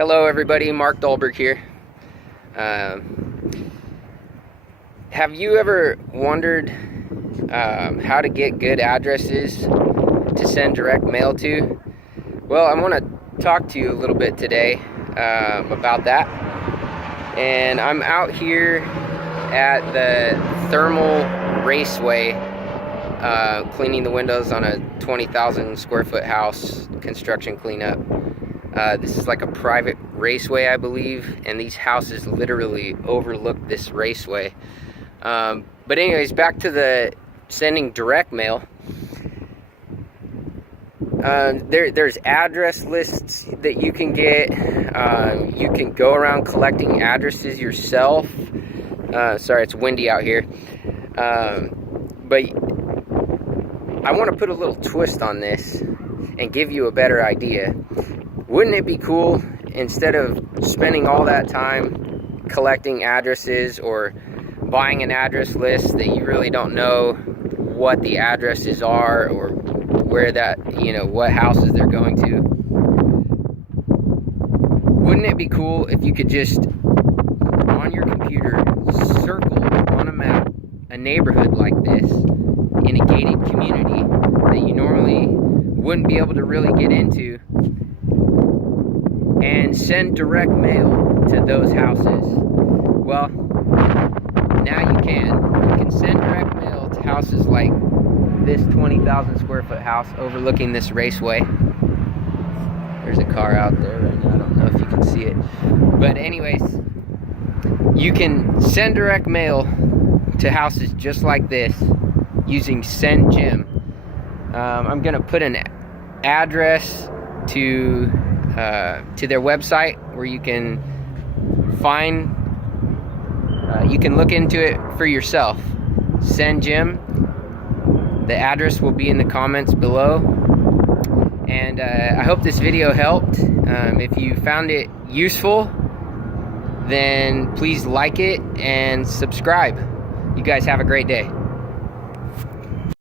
Hello everybody, Mark Dahlberg here. Have you ever wondered how to get good addresses to send direct mail to? Well, I want to talk to you a little bit today about that. And I'm out here at the Thermal Raceway cleaning the windows on a 20,000 square foot house construction cleanup. This is like a private raceway, I believe, and these houses literally overlook this raceway. But anyways, back to the sending direct mail. There's address lists that you can get. You can go around collecting addresses yourself. Sorry, it's windy out here. But I want to put a little twist on this and give you a better idea. Wouldn't it be cool, instead of spending all that time collecting addresses or buying an address list that you really don't know what the addresses are or where that, what houses they're going to? Wouldn't it be cool if you could just, on your computer, circle on a map a neighborhood like this in a gated community that you normally wouldn't be able to really get into, and send direct mail to those houses? Well, now you can. You can send direct mail to houses like this 20,000 square foot house overlooking this raceway. There's a car out there right now. I don't know if you can see it. But anyways, you can send direct mail to houses just like this using SendJim. I'm going to put an address to their website where you can find, you can look into it for yourself. SendJim. The address will be in the comments below. And I hope this video helped. If you found it useful, then please like it and subscribe. You guys have a great day.